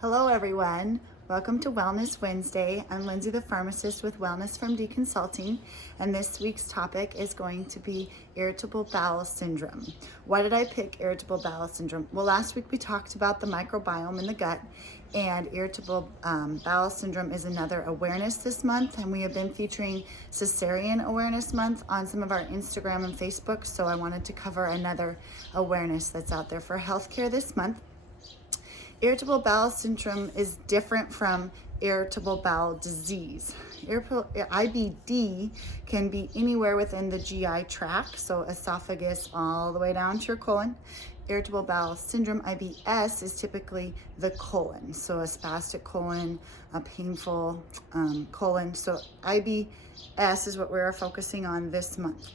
Hello everyone, welcome to Wellness Wednesday. I'm Lindsay the pharmacist with Wellness from D Consulting, and this week's topic is going to be irritable bowel syndrome. Why did I pick irritable bowel syndrome? Well, last week we talked about the microbiome in the gut, and irritable bowel syndrome is another awareness this month, and we have been featuring Cesarean Awareness Month on some of our Instagram and Facebook, so I wanted to cover another awareness that's out there for healthcare this month. Irritable bowel syndrome is different from irritable bowel disease. IBD can be anywhere within the GI tract, so esophagus all the way down to your colon. Irritable bowel syndrome, IBS, is typically the colon, so a spastic colon, a painful colon. So IBS is what we're focusing on this month.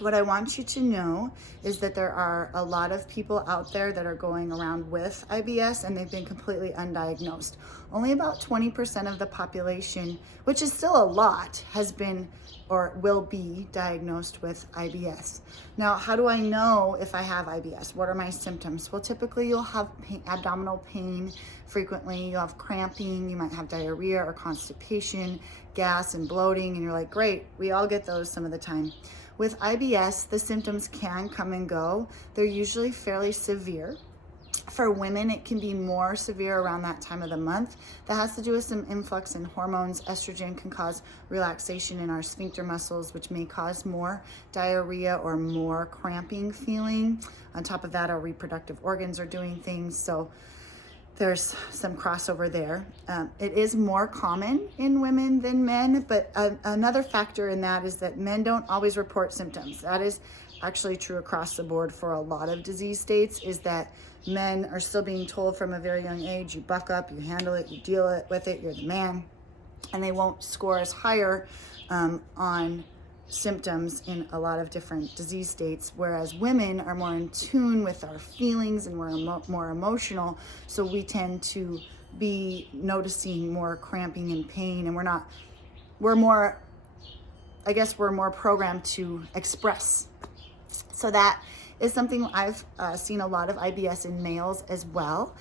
What I want you to know is that there are a lot of people out there that are going around with IBS and they've been completely undiagnosed. Only about 20% of the population, which is still a lot, has been or will be diagnosed with IBS. Now, how do I know if I have IBS? What are my symptoms? Well, typically you'll have abdominal pain frequently, you'll have cramping, you might have diarrhea or constipation, gas and bloating, and you're like, great, we all get those some of the time. With IBS, the symptoms can come and go. They're usually fairly severe. For women, it can be more severe around that time of the month. That has to do with some influx in hormones. Estrogen can cause relaxation in our sphincter muscles, which may cause more diarrhea or more cramping feeling. On top of that, our reproductive organs are doing things. So there's some crossover there. It is more common in women than men, but another factor in that is that men don't always report symptoms. That is actually true across the board for a lot of disease states, is that men are still being told from a very young age, you buck up, you handle it, you deal with it, you're the man, and they won't score as higher on symptoms in a lot of different disease states, whereas women are more in tune with our feelings and we're more emotional, so we tend to be noticing more cramping and pain, and we're more programmed to express. So that is something I've seen a lot of IBS in males as well.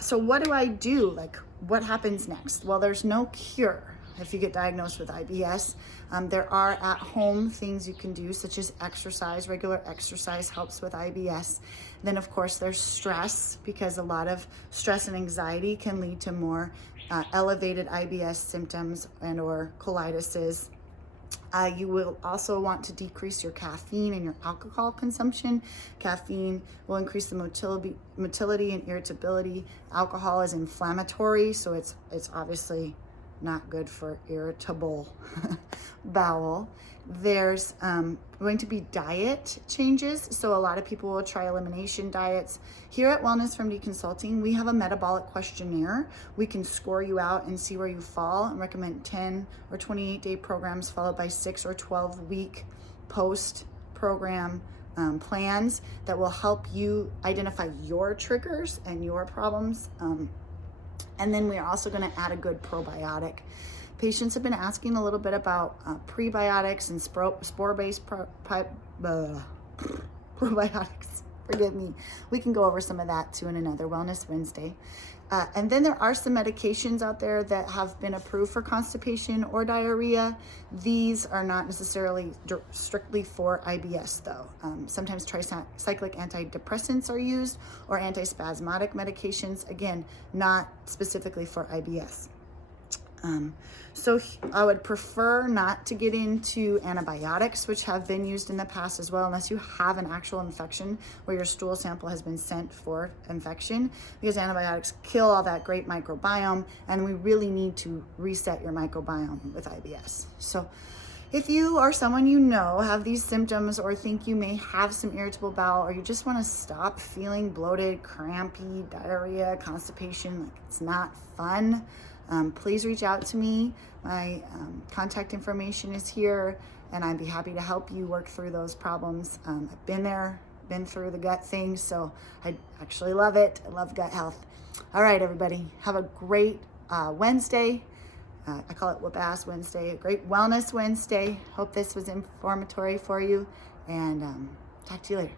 So what do I do? Like, what happens next? Well, there's no cure if you get diagnosed with IBS. There are at-home things you can do, such as exercise. Regular exercise helps with IBS. Then, of course, there's stress, because a lot of stress and anxiety can lead to more elevated IBS symptoms and or colitis. You will also want to decrease your caffeine and your alcohol consumption. Caffeine will increase the motility and irritability. Alcohol is inflammatory, so it's obviously not good for irritable bowel. There's going to be diet changes. So a lot of people will try elimination diets. Here at Wellness from D Consulting, we have a metabolic questionnaire. We can score you out and see where you fall and recommend 10 or 28-day programs followed by 6 or 12-week post-program plans that will help you identify your triggers and your problems. And then we're also going to add a good probiotic. Patients have been asking a little bit about prebiotics and spore-based probiotics. Forgive me. We can go over some of that too in another Wellness Wednesday. And then there are some medications out there that have been approved for constipation or diarrhea. These are not necessarily strictly for IBS though. Sometimes tricyclic antidepressants are used, or antispasmodic medications, again, not specifically for IBS. So I would prefer not to get into antibiotics, which have been used in the past as well, unless you have an actual infection where your stool sample has been sent for infection, because antibiotics kill all that great microbiome, and we really need to reset your microbiome with IBS. So if you or someone you know have these symptoms, or think you may have some irritable bowel, or you just want to stop feeling bloated, crampy, diarrhea, constipation, like it's not fun, please reach out to me. My contact information is here, and I'd be happy to help you work through those problems. I've been there, been through the gut thing, so I actually love it. I love gut health. All right, everybody, have a great Wednesday. I call it Whoop-Ass Wednesday, a great Wellness Wednesday. Hope this was informative for you, and talk to you later.